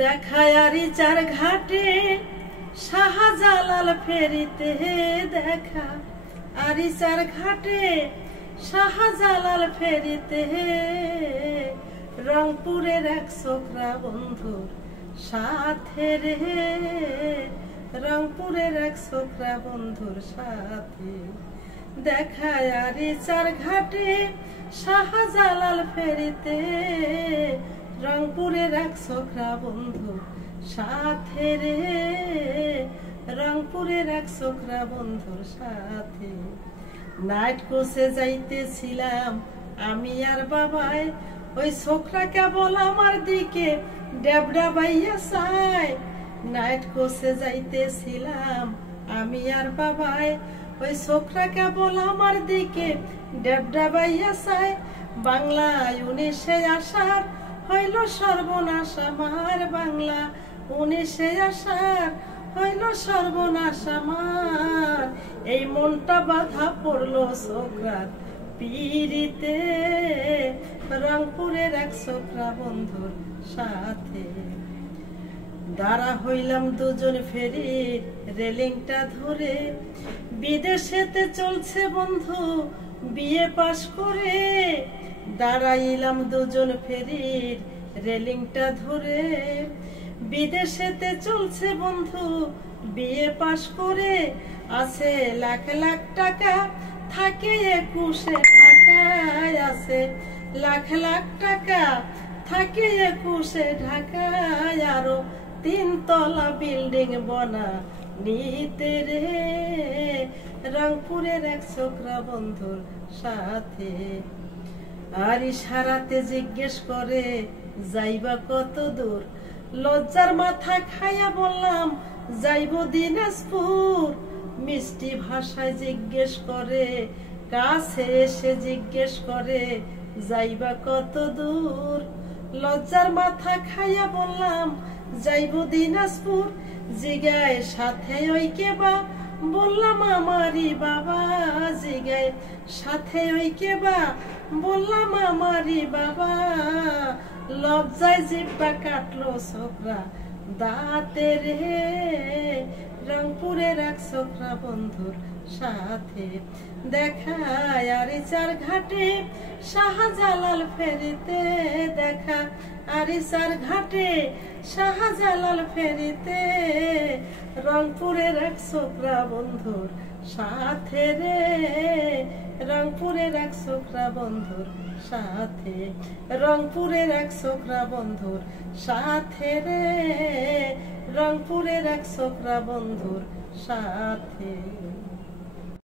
দেখায় আরিচার ঘাটে শাহজালাল ফেরিতে, দেখা আরিচার ঘাটে শাহজালাল ফেরিতে, রংপুরের এক ছোকরা বন্ধুর সাথে রে, রংপুরের এক ছোকরা বন্ধুর সাথে, দেখায় আরিচার ঘাটে শাহজালাল ফেরিতে, রংপুরের এক ছোকরা বন্ধুর সাথে রে, রংপুরের এক ছোকরা বন্ধুর সাথে। নাইট কোচে যাইতেছিলাম আমি আর বাবাই, ওই ছোকরা কেবল আমার দিকে ডেবডা বাইয়া চাই। নাইট কোচে যাইতেছিলাম আমি আর বাবাই, ওই ছোকরা কেবল আমার দিকে ডেবডা বাইয়া চাই। বাংলা 19-এ আসার হইল সর্বনাশ আমার, বাংলা 19-এ আসার হইল সর্বনাশ আমার। এই মনটা বাধা পড়লো ছোকরার পিড়িতে, রংপুরের এক ছোকরা বন্ধুর সাথে। দাঁড়া হইলাম দুজন ফেরির রেলিংটা ধরে, বিদেশেতে চলছে বন্ধু বিয়ে পাশ করে। দাঁড়াইলাম দুজন ফেরির রেলিংটা ধরে, বিদেশেতে চলছে বন্ধু বিয়ে পাশ করে। আছে লাখ লাখ টাকা থাকে 21-এ ঢাকায়, আছে লাখ লাখ টাকা থাকে 21-এ ঢাকায়। আরো 3 তলা বিল্ডিং বনা নিতে রে, রংপুরের এক ছোকরা বন্ধুর সাথে। আর ইশারাতে জিজ্ঞেস করে যাইবা কত দূর, লজ্জার মাথা খাইয়া বললাম যাইব দিনাজপুর। মিষ্টি ভাষায় জিজ্ঞেস করে, কাছে এসে জিজ্ঞেস করে যাইবা কত দূর, লজ্জার মাথা খাইয়া বললাম যাইব দিনাজপুর। জিগায় সাথে ওই কেবা, বললাম আমারই বাবা। জিগায় সাথে ওই কেবা, বললাম আমারই বাবা। লজ্জায় জিব্বা কাটলো ছোকরা দাঁতে রে, রংপুরের এক ছোকরা বন্ধুর সাথে। দেখায় আরিচার ঘাটে শাহজালাল ফেরিতে, দেখা আরিচার ঘাটে শাহজালাল ফেরিতে, রংপুরের এক ছোকরা বন্ধুর সাথে রে, রংপুরের এক ছোকরা বন্ধুর সাথে, রংপুরের এক ছোকরা বন্ধুর সাথে রে, রংপুরের এক ছোকরা বন্ধুর সাথে।